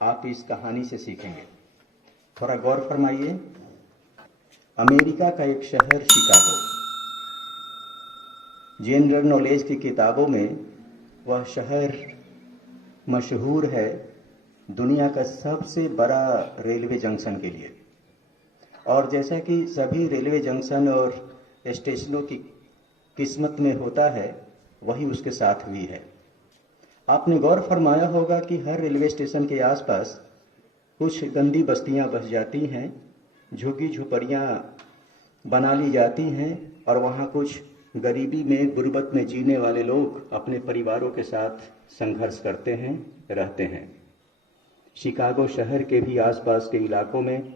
आप इस कहानी से सीखेंगे। थोड़ा गौर फरमाइए। अमेरिका का एक शहर शिकागो, जनरल नॉलेज की किताबों में वह शहर मशहूर है दुनिया का सबसे बड़ा रेलवे जंक्शन के लिए। और जैसा कि सभी रेलवे जंक्शन और स्टेशनों की किस्मत में होता है, वही उसके साथ भी है। आपने गौर फरमाया होगा कि हर रेलवे स्टेशन के आसपास कुछ गंदी बस्तियां बस जाती हैं, झुग्गी झोपड़ियां बना ली जाती हैं और वहाँ कुछ गरीबी में, गुर्बत में जीने वाले लोग अपने परिवारों के साथ संघर्ष करते हैं, रहते हैं। शिकागो शहर के भी आसपास के इलाकों में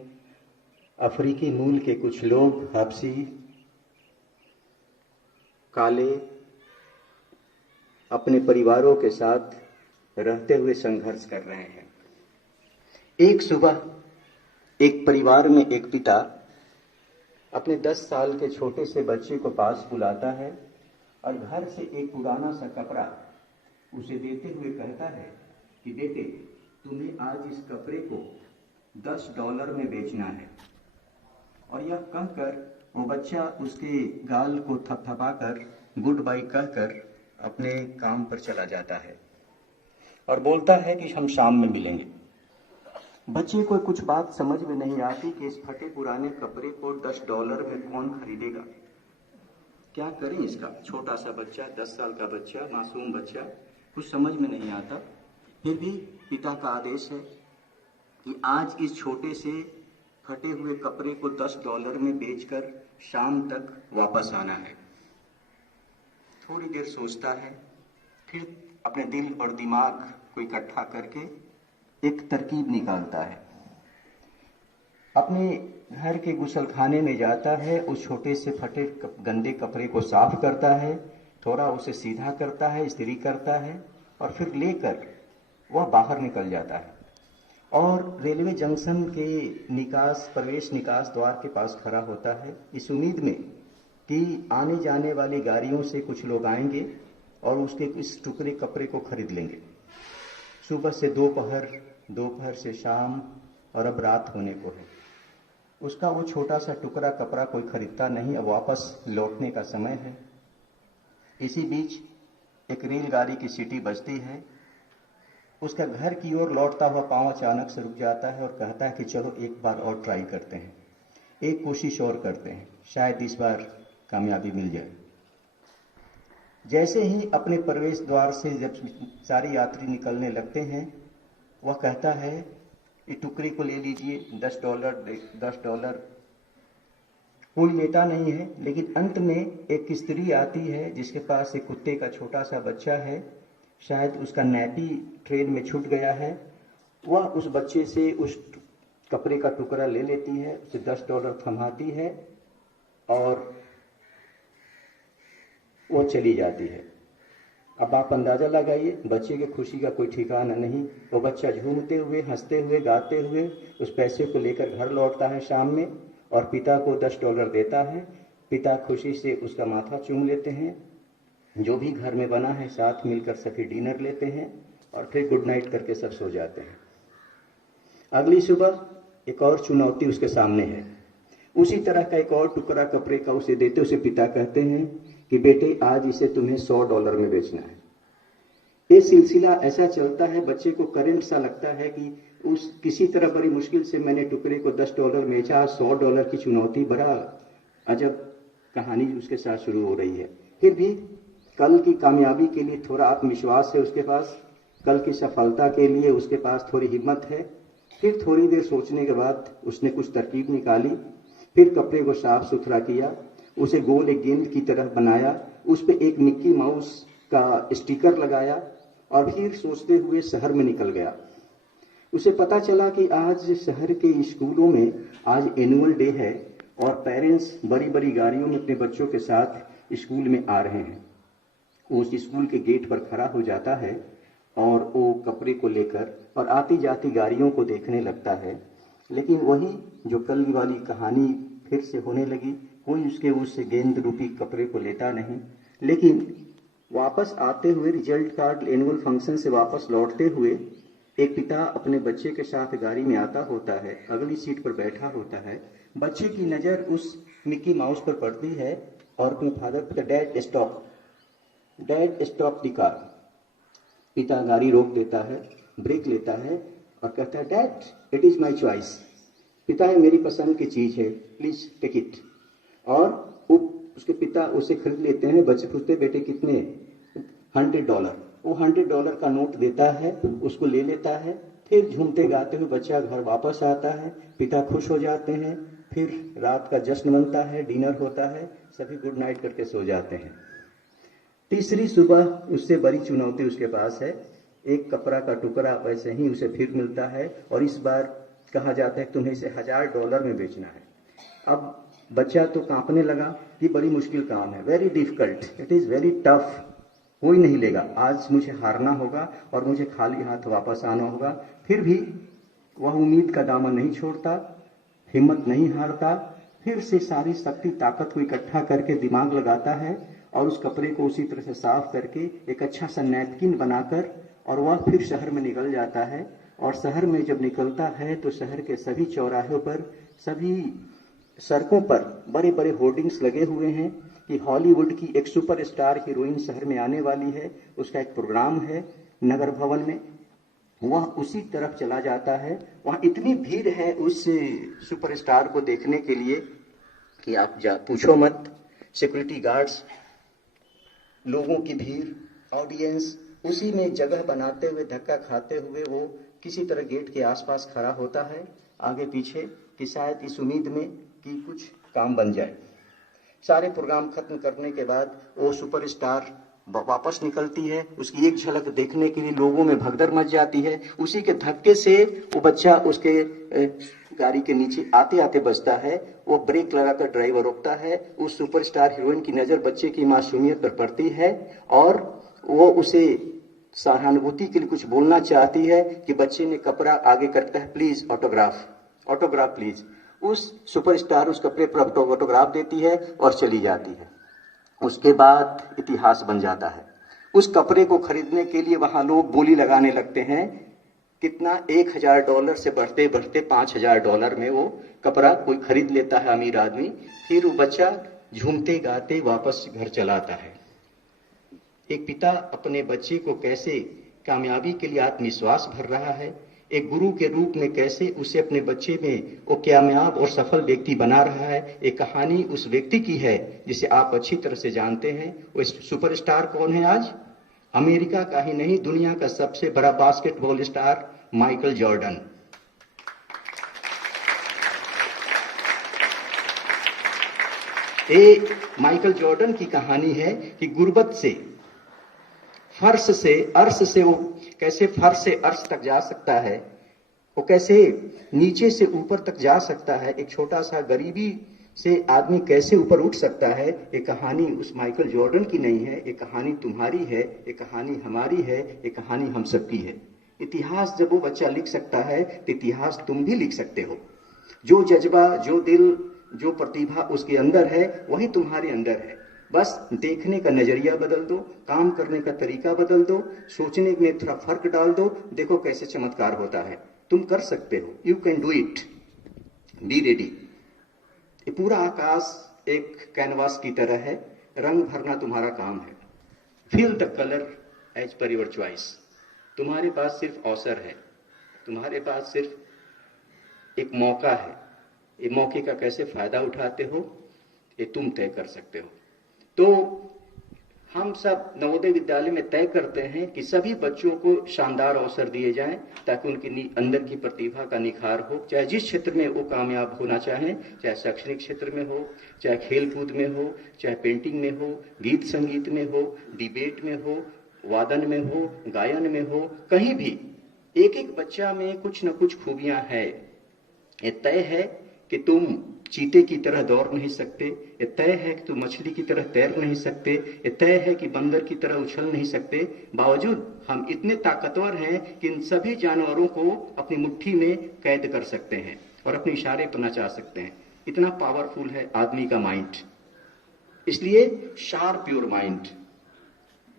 अफ्रीकी मूल के कुछ लोग, हबशी, काले, अपने परिवारों के साथ रहते हुए संघर्ष कर रहे हैं। एक सुबह एक परिवार में एक पिता अपने 10 साल के छोटे से बच्चे को पास बुलाता है और घर से एक पुराना सा कपड़ा उसे देते हुए कहता है कि बेटे, तुम्हें आज इस कपड़े को $10 में बेचना है। और यह कहकर वो बच्चा उसके गाल को थपथपाकर गुड बाय कहकर अपने काम पर चला जाता है और बोलता है कि हम शाम में मिलेंगे। बच्चे को कुछ बात समझ में नहीं आती कि इस फटे पुराने कपड़े को $10 में कौन खरीदेगा, क्या करें इसका। छोटा सा बच्चा, 10 साल का बच्चा, मासूम बच्चा, कुछ समझ में नहीं आता। फिर भी पिता का आदेश है कि आज इस छोटे से फटे हुए कपड़े को $10 में बेचकर शाम तक वापस आना है। थोड़ी देर सोचता है, फिर अपने दिल और दिमाग को इकट्ठा करके एक तरकीब निकालता है। अपने घर के गुसलखाने में जाता है, उस छोटे से फटे गंदे कपड़े को साफ करता है, थोड़ा उसे सीधा करता है, इस्त्री करता है और फिर लेकर वह बाहर निकल जाता है और रेलवे जंक्शन के प्रवेश निकास द्वार के पास खड़ा होता है, इस उम्मीद में कि आने जाने वाली गाड़ियों से कुछ लोग आएंगे और उसके इस टुकड़े कपड़े को खरीद लेंगे। सुबह से दोपहर, दोपहर से शाम और अब रात होने को है। उसका वो छोटा सा टुकड़ा कपड़ा कोई खरीदता नहीं। अब वापस लौटने का समय है। इसी बीच एक रेलगाड़ी की सीटी बजती है। उसका घर की ओर लौटता हुआ पांव अचानक से रुक जाता है और कहता है कि चलो एक बार और ट्राई करते हैं, एक कोशिश और करते हैं, शायद इस बार कामयाबी मिल जाए। जैसे ही अपने प्रवेश द्वार से जब सारे यात्री निकलने लगते हैं, वह कहता है इस टुकड़े को ले लीजिए, $10। कोई लेता नहीं है, लेकिन अंत में एक स्त्री आती है जिसके पास एक कुत्ते का छोटा सा बच्चा है, शायद उसका नैपी ट्रेन में छूट गया है। वह उस बच्चे से उस कपड़े का टुकड़ा ले लेती है, उसे $10 थमाती है और वो चली जाती है। अब आप अंदाजा लगाइए, बच्चे की खुशी का कोई ठिकाना नहीं। वो बच्चा झूमते हुए, हंसते हुए, गाते हुए उस पैसे को लेकर घर लौटता है शाम में और पिता को $10 देता है। पिता खुशी से उसका माथा चूम लेते हैं, जो भी घर में बना है, साथ मिलकर सभी डिनर लेते हैं और फिर गुड नाइट करके सब सो जाते हैं। अगली सुबह एक और चुनौती उसके सामने है। उसी तरह का एक और टुकड़ा कपड़े का उसे देते, उसे पिता कहते हैं कि बेटे, आज इसे तुम्हें $100 में बेचना है। ये सिलसिला ऐसा चलता है, बच्चे को करंट सा लगता है कि उस किसी तरह बड़ी मुश्किल से मैंने टुकड़े को $10 में बेचा, $100 की चुनौती, बड़ा अजब कहानी उसके साथ शुरू हो रही है। फिर भी कल की कामयाबी के लिए थोड़ा आत्मविश्वास है उसके पास, कल की सफलता के लिए उसके पास थोड़ी हिम्मत है। फिर थोड़ी देर सोचने के बाद उसने कुछ तरकीब निकाली। फिर कपड़े को साफ सुथरा किया, उसे गोल एक गेंद की तरह बनाया, उस पे एक मिक्की माउस का स्टिकर लगाया और फिर सोचते हुए शहर में निकल गया। उसे पता चला कि आज शहर के स्कूलों में आज एनुअल डे है और पेरेंट्स बड़ी बड़ी गाड़ियों में अपने बच्चों के साथ स्कूल में आ रहे हैं। वो उस स्कूल के गेट पर खड़ा हो जाता है और वो कपड़े को लेकर और आती जाती गाड़ियों को देखने लगता है। लेकिन वही जो कल वाली कहानी फिर से होने लगी, कोई उससे गेंद रूपी कपड़े को लेता नहीं। लेकिन वापस आते हुए, रिजल्ट कार्ड एनुअल फंक्शन से वापस लौटते हुए एक पिता अपने बच्चे के साथ गाड़ी में आता होता है, अगली सीट पर बैठा होता है। बच्चे की नज़र उस मिक्की माउस पर पड़ती है और अपने फादर पर, डैड स्टॉप द कार। पिता गाड़ी रोक देता है, ब्रेक लेता है और कहता है, dad it is my choice. पिता है, मेरी पसंद की चीज़ है, प्लीज़ टेक इट। और उसके पिता उसे खरीद लेते हैं। बच्चे पूछते, बेटे कितने? $100। वो $100 का नोट देता है, उसको ले लेता है। फिर झूमते गाते हुए बच्चा घर वापस आता है। पिता खुश हो जाते हैं। फिर रात का जश्न बनता है, डिनर होता है, सभी गुड नाइट करके सो जाते हैं। तीसरी सुबह उससे बड़ी चुनौती उसके पास है। एक कपड़ा का टुकड़ा वैसे ही उसे फिर मिलता है और इस बार कहा जाता है तुम्हें इसे $1000 में बेचना है। अब बच्चा तो कांपने लगा, ये बड़ी मुश्किल काम है, very difficult, it is very tough, कोई नहीं लेगा, आज मुझे हारना होगा और मुझे खाली हाथ वापस आना होगा। फिर भी वह उम्मीद का दामन नहीं छोड़ता, हिम्मत नहीं हारता। फिर से सारी शक्ति ताकत को इकट्ठा करके दिमाग लगाता है और उस कपड़े को उसी तरह से साफ करके एक अच्छा सा नैपकिन बनाकर और वह फिर शहर में निकल जाता है। और शहर में जब निकलता है तो शहर के सभी चौराहों पर, सभी सड़कों पर बड़े बड़े होर्डिंग्स लगे हुए हैं कि हॉलीवुड की एक सुपरस्टार हीरोइन शहर में आने वाली है, उसका एक प्रोग्राम है नगर भवन में। वह उसी तरफ चला जाता है। वहाँ इतनी भीड़ है उस सुपरस्टार को देखने के लिए कि आप पूछो मत। सिक्योरिटी गार्ड्स, लोगों की भीड़, ऑडियंस, उसी में जगह बनाते हुए, धक्का खाते हुए वो किसी तरह गेट के आसपास खड़ा होता है, आगे पीछे, कि शायद इस उम्मीद में कि कुछ काम बन जाए। सारे प्रोग्राम खत्म करने के बाद वो सुपरस्टार वापस निकलती है। उसकी एक झलक देखने के लिए लोगों में भगदड़ मच जाती है। उसी के धक्के से वो बच्चा उसके गाड़ी के नीचे आते आते बचता है। वो ब्रेक लगाकर ड्राइवर रोकता है। उस सुपरस्टार हीरोइन की नज़र बच्चे की मासूमियत पर पड़ती है और वो उसे सहानुभूति के लिए कुछ बोलना चाहती है कि बच्चे ने कपड़ा आगे करता है, प्लीज ऑटोग्राफ प्लीज। उस सुपरस्टार उस कपड़े पर ऑटोग्राफ देती है और चली जाती है। उसके बाद इतिहास बन जाता है। उस कपड़े को खरीदने के लिए वहां लोग बोली लगाने लगते हैं। कितना? $1000 से बढ़ते बढ़ते $5000 में वो कपड़ा कोई खरीद लेता है अमीर आदमी। फिर वो बच्चा झूमते गाते वापस घर चलाता है। एक पिता अपने बच्चे को कैसे कामयाबी के लिए आत्मविश्वास भर रहा है, एक गुरु के रूप में कैसे उसे अपने बच्चे में वो कामयाब और सफल व्यक्ति बना रहा है। एक कहानी उस व्यक्ति की है जिसे आप अच्छी तरह से जानते हैं। वो सुपरस्टार कौन है आज? अमेरिका का ही नहीं, दुनिया का सबसे बड़ा बास्केटबॉल स्टार माइकल जॉर्डन। ये माइकल जॉर्डन की कहानी है कि गुर्बत से, फर्श से अर्श से वो कैसे फर्श से अर्श तक जा सकता है, वो कैसे नीचे से ऊपर तक जा सकता है, एक छोटा सा गरीबी से आदमी कैसे ऊपर उठ सकता है। एक कहानी उस माइकल जॉर्डन की नहीं है, एक कहानी तुम्हारी है, एक कहानी हमारी है, एक कहानी हम सबकी है। इतिहास जब वो बच्चा लिख सकता है तो इतिहास तुम भी लिख सकते हो। जो जज्बा, जो दिल, जो प्रतिभा उसके अंदर है वही तुम्हारे अंदर है। बस देखने का नजरिया बदल दो, काम करने का तरीका बदल दो, सोचने में थोड़ा फर्क डाल दो, देखो कैसे चमत्कार होता है। तुम कर सकते हो, you can do it, be ready. ये पूरा आकाश एक कैनवास की तरह है, रंग भरना तुम्हारा काम है। Fill the colour as per your choice. तुम्हारे पास सिर्फ अवसर है, तुम्हारे पास सिर्फ एक मौका है। ये मौके का कैसे फायदा उठाते हो ये तुम तय कर सकते हो। तो हम सब नवोदय विद्यालय में तय करते हैं कि सभी बच्चों को शानदार अवसर दिए जाएं ताकि उनकी अंदर की प्रतिभा का निखार हो, चाहे जिस क्षेत्र में वो कामयाब होना चाहें, चाहे शैक्षणिक क्षेत्र में हो, चाहे खेल कूद में हो, चाहे पेंटिंग में हो, गीत संगीत में हो, डिबेट में हो, वादन में हो, गायन में हो, कहीं भी एक एक बच्चा में कुछ न कुछ खूबियां है। ये तय है कि तुम चीते की तरह दौड़ नहीं सकते, ये तय है कि तुम मछली की तरह तैर नहीं सकते, ये तय है कि बंदर की तरह उछल नहीं सकते। बावजूद हम इतने ताकतवर हैं कि इन सभी जानवरों को अपनी मुट्ठी में कैद कर सकते हैं और अपने इशारे पर नचा सकते हैं। इतना पावरफुल है आदमी का माइंड। इसलिए शार्प योर माइंड,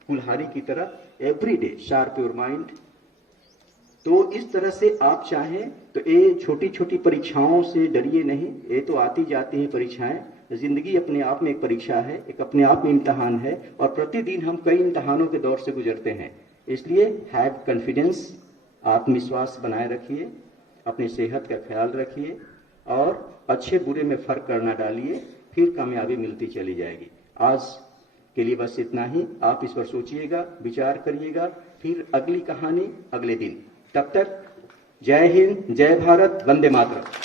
कुल्हाड़ी की तरह every day sharp your mind, तो इस तरह से आप चाहें तो ये छोटी छोटी परीक्षाओं से डरिए नहीं, ये तो आती जाती हैं परीक्षाएं। जिंदगी अपने आप में एक परीक्षा है, एक अपने आप में इम्तहान है, और प्रतिदिन हम कई इम्तहानों के दौर से गुजरते हैं। इसलिए हैव कॉन्फिडेंस, आत्मविश्वास बनाए रखिए, अपनी सेहत का ख्याल रखिए और अच्छे बुरे में फर्क करना डालिए, फिर कामयाबी मिलती चली जाएगी। आज के लिए बस इतना ही। आप इस पर सोचिएगा, विचार करिएगा, फिर अगली कहानी अगले दिन। तब तक जय हिंद, जय भारत, वंदे मातरम।